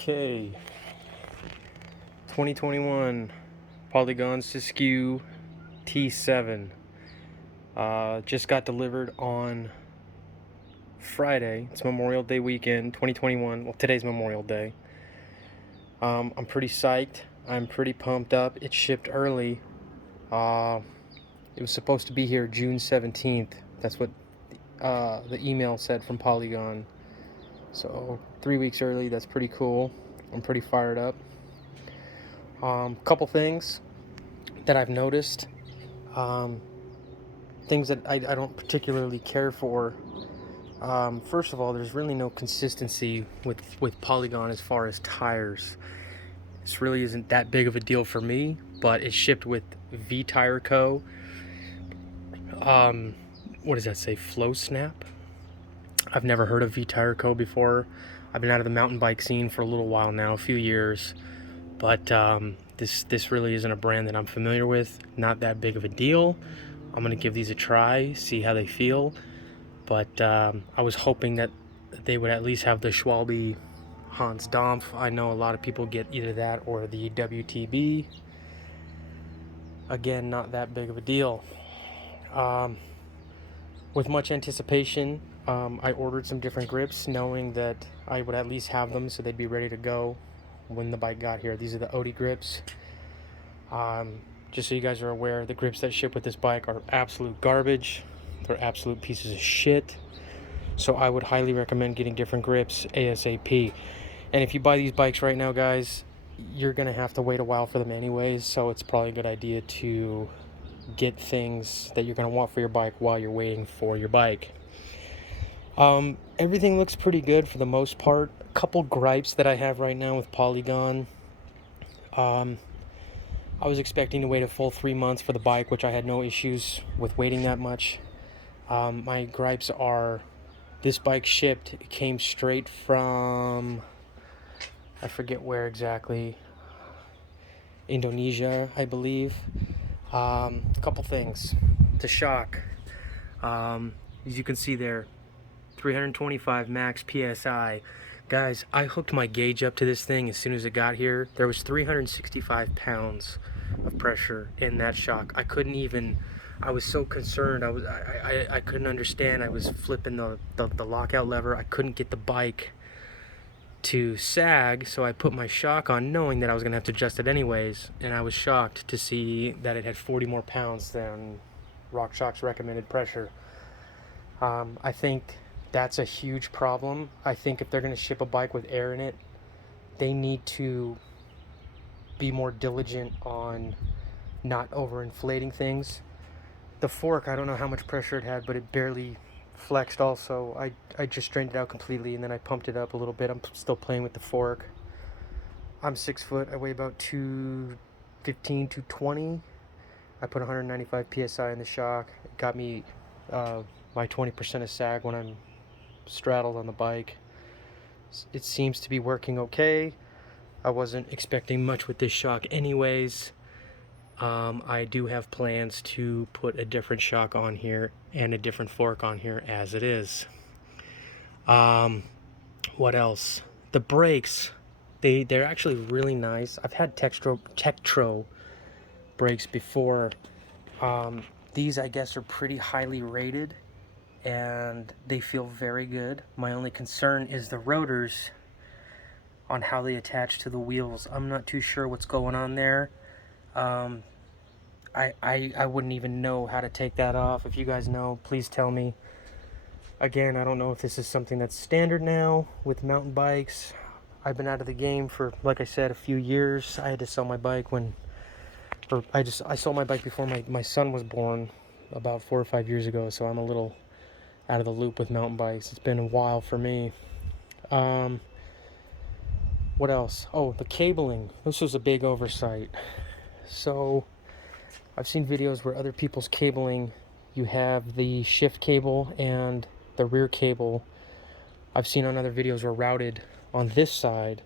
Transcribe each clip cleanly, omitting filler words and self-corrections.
Okay, 2021 Polygon Siskiu T7 just got delivered on Friday. It's Memorial Day weekend 2021. Well, today's Memorial Day. I'm pretty psyched. I'm pretty pumped up. It shipped early. It was supposed to be here June 17th. That's what the email said from Polygon. So 3 weeks early. That's pretty cool. I'm pretty fired up. Couple things that I've noticed, things that I don't particularly care for. First of all, there's really no consistency with Polygon as far as tires. This really isn't that big of a deal for me, but it's shipped with V Tire Co. What does that say? Flow Snap? I've never heard of V Tire Co. before. I've been out of the mountain bike scene for a little while now, a few years. But this really isn't a brand that I'm familiar with. Not that big of a deal. I'm going to give these a try, see how they feel. But I was hoping that they would at least have the Schwalbe Hans Dampf. I know a lot of people get either that or the WTB. Again, not that big of a deal. With much anticipation, I ordered some different grips, knowing that I would at least have them so they'd be ready to go when the bike got here. These are the Odie grips. Just so you guys are aware, the grips that ship with this bike are absolute garbage. They're absolute pieces of shit. So I would highly recommend getting different grips ASAP. And if you buy these bikes right now, guys, you're gonna have to wait a while for them anyways, so it's probably a good idea to get things that you're gonna want for your bike while you're waiting for your bike. Everything looks pretty good for the most part. A couple gripes that I have right now with Polygon. I was expecting to wait a full 3 months for the bike, which I had no issues with waiting that much. My gripes are, this bike shipped, it came straight from, I forget where exactly, Indonesia, I believe. A couple things. The shock, as you can see there, 325 max PSI. Guys, I hooked my gauge up to this thing as soon as it got here. There was 365 pounds of pressure in that shock. I couldn't even, I was so concerned. I couldn't understand. I was flipping the lockout lever. I couldn't get the bike to sag, so I put my shock on knowing that I was gonna have to adjust it anyways, and I was shocked to see that it had 40 more pounds than RockShox's recommended pressure. I think that's a huge problem. I think if they're going to ship a bike with air in it, they need to be more diligent on not overinflating things. The fork, I don't know how much pressure it had, but it barely flexed also. I just drained it out completely, and then I pumped it up a little bit. I'm still playing with the fork. I'm 6 foot. I weigh about 215, 220. I put 195 PSI in the shock. It got me my 20% of sag when I'm straddled on the bike. It seems to be working okay. I wasn't expecting much with this shock anyways. I do have plans to put a different shock on here and a different fork on here as it is. What else? The brakes, they're actually really nice. I've had Tektro brakes before. These, I guess, are pretty highly rated and they feel very good. My only concern is the rotors, on how they attach to the wheels. I'm not too sure what's going on there. I wouldn't even know how to take that off. If you guys know, please tell me. Again, I don't know if this is something that's standard now with mountain bikes. I've been out of the game for, like I said, a few years. I had to sell my bike I sold my bike before my son was born about 4 or 5 years ago, so I'm a little out of the loop with mountain bikes. It's been a while for me. What else? Oh, the cabling. This was a big oversight. So I've seen videos where other people's cabling, you have the shift cable and the rear cable. I've seen on other videos were routed on this side.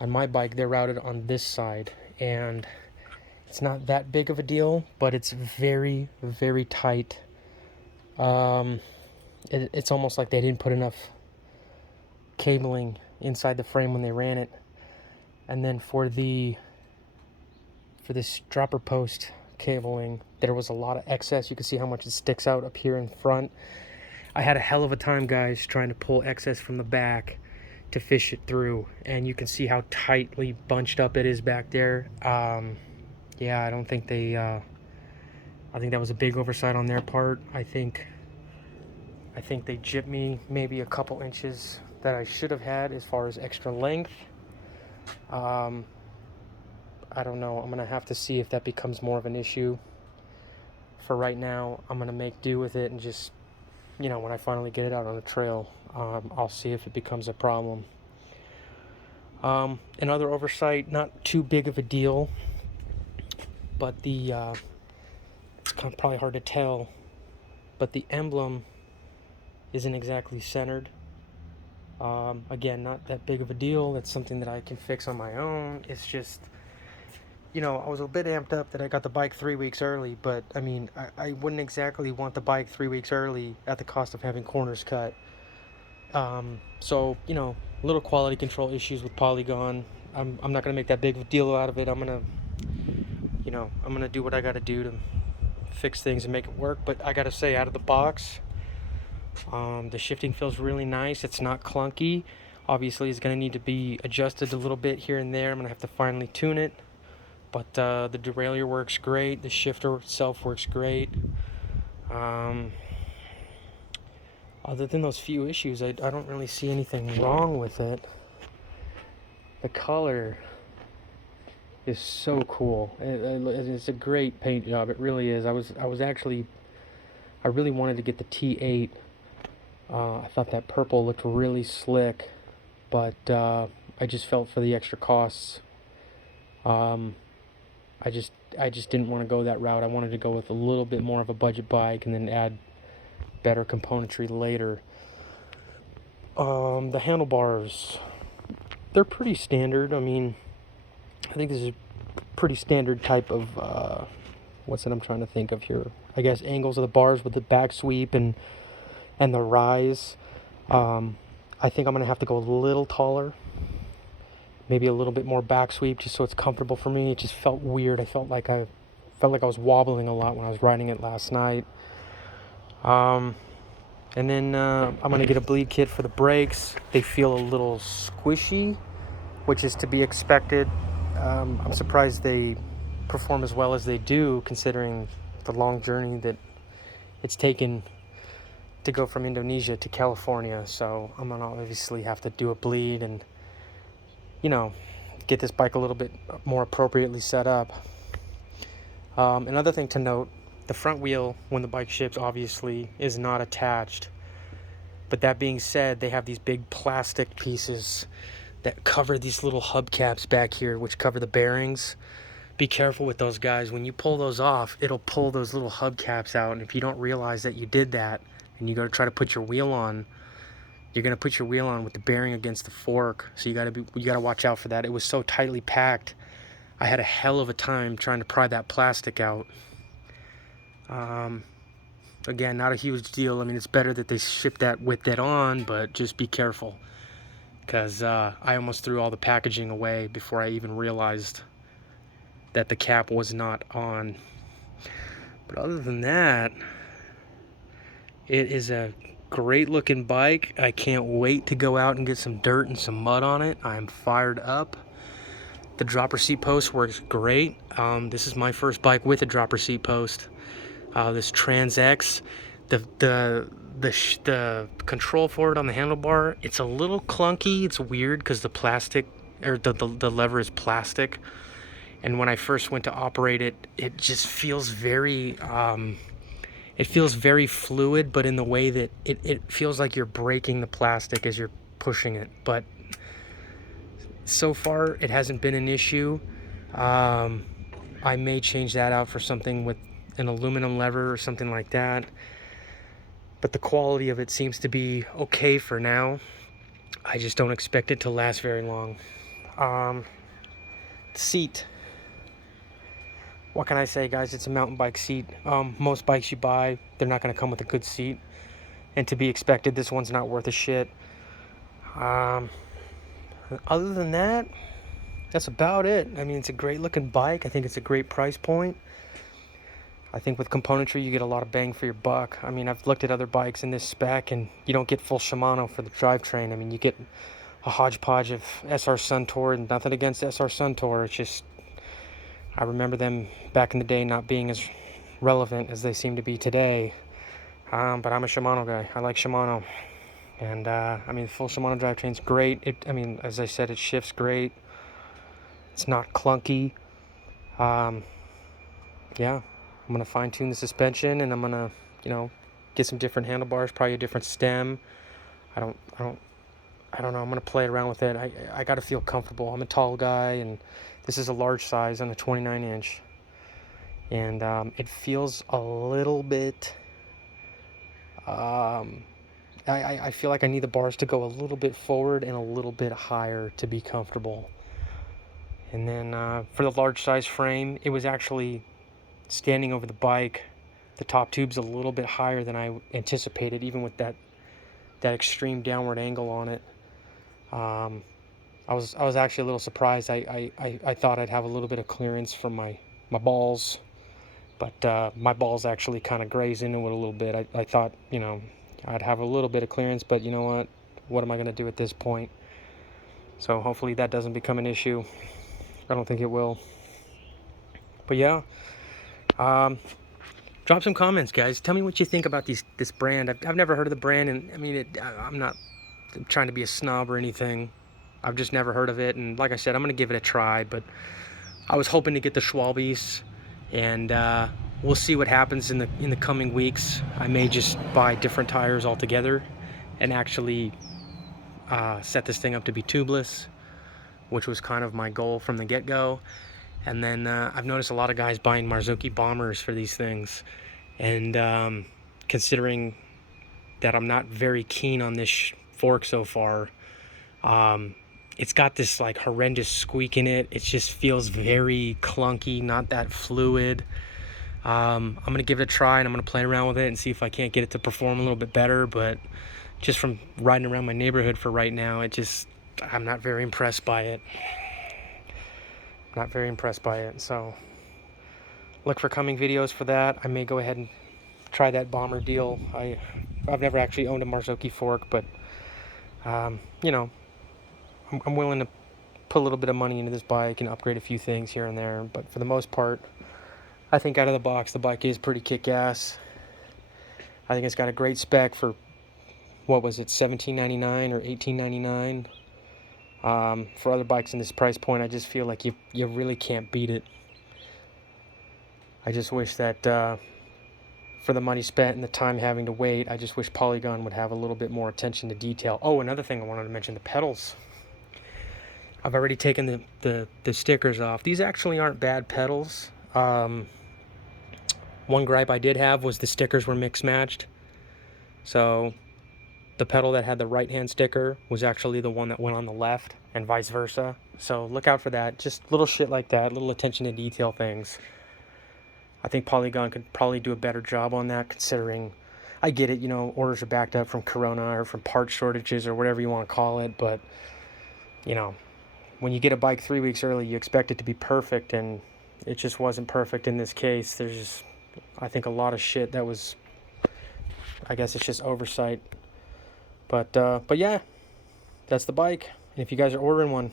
On my bike, they're routed on this side, and it's not that big of a deal, but it's very, very tight. It's almost like they didn't put enough cabling inside the frame when they ran it. And then for this dropper post cabling, there was a lot of excess. You can see how much it sticks out up here in front. I had a hell of a time, guys, trying to pull excess from the back to fish it through, and you can see how tightly bunched up it is back there. Yeah, I don't think they I think that was a big oversight on their part. I think they gypped me maybe a couple inches that I should have had as far as extra length. I don't know. I'm gonna have to see if that becomes more of an issue. For right now, I'm gonna make do with it, and just, you know, when I finally get it out on the trail, I'll see if it becomes a problem. Another oversight, not too big of a deal, but it's probably hard to tell, but the emblem isn't exactly centered. Again, not that big of a deal. That's something that I can fix on my own. It's just, you know, I was a bit amped up that I got the bike 3 weeks early, but I mean, I wouldn't exactly want the bike 3 weeks early at the cost of having corners cut. So, you know, little quality control issues with Polygon. I'm not going to make that big of a deal out of it. I'm going to do what I got to do to fix things and make it work. But I got to say, out of the box, the shifting feels really nice. It's not clunky. Obviously, it's going to need to be adjusted a little bit here and there. I'm going to have to finally tune it. But the derailleur works great. The shifter itself works great. Other than those few issues, I don't really see anything wrong with it. The color is so cool. It's a great paint job. It really is. I really wanted to get the T8. I thought that purple looked really slick, but I just felt for the extra costs. I just didn't want to go that route. I wanted to go with a little bit more of a budget bike and then add better componentry later. The handlebars, they're pretty standard. I mean, I think this is a pretty standard type of what's it I'm trying to think of here. I guess angles of the bars with the back sweep and the rise. I think I'm gonna have to go a little taller, maybe a little bit more back sweep, just so it's comfortable for me. It just felt weird. I felt like I was wobbling a lot when I was riding it last night. And then I'm going to get a bleed kit for the brakes. They feel a little squishy, which is to be expected. I'm surprised they perform as well as they do, considering the long journey that it's taken to go from Indonesia to California. So I'm going to obviously have to do a bleed and, you know, get this bike a little bit more appropriately set up. Another thing to note, the front wheel, when the bike ships, obviously is not attached. But that being said, they have these big plastic pieces that cover these little hubcaps back here, which cover the bearings. Be careful with those, guys. When you pull those off, it'll pull those little hubcaps out. And if you don't realize that you did that, and you go to try to put your wheel on, you're gonna put your wheel on with the bearing against the fork. So you gotta watch out for that. It was so tightly packed. I had a hell of a time trying to pry that plastic out. Again, not a huge deal. I mean, it's better that they ship that with that on, but just be careful, because I almost threw all the packaging away before I even realized that the cap was not on. But other than that, it is a great looking bike. I can't wait to go out and get some dirt and some mud on it. I'm fired up. The dropper seat post works great. This is my first bike with a dropper seat post. This Trans X, the control for it on the handlebar, it's a little clunky. It's weird because the plastic, or the lever is plastic, and when I first went to operate it, it just feels very fluid, but in the way that it feels like you're breaking the plastic as you're pushing it. But so far it hasn't been an issue. I may change that out for something with an aluminum lever or something like that, but the quality of it seems to be okay for now. I just don't expect it to last very long. Seat, what can I say, guys? It's a mountain bike seat. Most bikes you buy, they're not going to come with a good seat, and to be expected, this one's not worth a shit. Other than that, that's about it. I mean, it's a great looking bike. I think it's a great price point. I think with componentry, you get a lot of bang for your buck. I mean, I've looked at other bikes in this spec, and you don't get full Shimano for the drivetrain. I mean, you get a hodgepodge of SR Suntour, and nothing against SR Suntour. It's just, I remember them back in the day not being as relevant as they seem to be today. But I'm a Shimano guy. I like Shimano. And, I mean, the full Shimano drivetrain's great. I mean, as I said, it shifts great. It's not clunky. Yeah. I'm going to fine tune the suspension, and I'm going to, get some different handlebars, probably a different stem. I don't know. I'm going to play around with it. I got to feel comfortable. I'm a tall guy, and this is a large size on a 29 inch. And it feels a little bit, I feel like I need the bars to go a little bit forward and a little bit higher to be comfortable. And then for the large size frame, it was actually standing over the bike, the top tube's a little bit higher than I anticipated, even with that extreme downward angle on it. I was actually a little surprised. I thought I'd have a little bit of clearance from my balls, but my balls actually kind of graze into it a little bit. I thought, I'd have a little bit of clearance, but you know what am I going to do at this point? So hopefully that doesn't become an issue. I don't think it will. But yeah, drop some comments, guys. Tell me what you think about this brand. I've never heard of the brand, and I mean, I'm not trying to be a snob or anything. I've just never heard of it, and like I said, I'm gonna give it a try. But I was hoping to get the Schwalbes, and we'll see what happens in the coming weeks. I may just buy different tires altogether, and actually set this thing up to be tubeless, which was kind of my goal from the get-go. And then I've noticed a lot of guys buying Marzocchi bombers for these things, and considering that I'm not very keen on this fork so far, it's got this like horrendous squeak in it. It just feels very clunky, not that fluid. I'm gonna give it a try, and I'm gonna play around with it and see if I can't get it to perform a little bit better. But just from riding around my neighborhood for right now, I'm not very impressed by it. Not very impressed by it. So look for coming videos for that. I may go ahead and try that bomber deal. I've never actually owned a Marzocchi fork, but I'm willing to put a little bit of money into this bike and upgrade a few things here and there. But for the most part, I think out of the box, the bike is pretty kick-ass. I think it's got a great spec for, what was it, $17.99 or $18.99. For other bikes in this price point, I just feel like you really can't beat it. I just wish that for the money spent and the time having to wait, I just wish Polygon would have a little bit more attention to detail. Oh, another thing I wanted to mention, the pedals. I've already taken the stickers off. These actually aren't bad pedals. One gripe I did have was the stickers were mix matched. So the pedal that had the right hand sticker was actually the one that went on the left, and vice versa. So look out for that. Just little shit like that, little attention to detail things. I think Polygon could probably do a better job on that, considering, I get it, orders are backed up from Corona or from part shortages or whatever you want to call it, but when you get a bike 3 weeks early, you expect it to be perfect, and it just wasn't perfect in this case. There's just, I think, a lot of shit that was, I guess it's just oversight. But yeah, that's the bike. And if you guys are ordering one,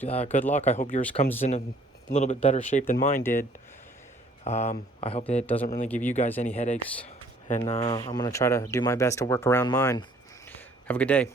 good luck. I hope yours comes in a little bit better shape than mine did. I hope that it doesn't really give you guys any headaches. And I'm going to try to do my best to work around mine. Have a good day.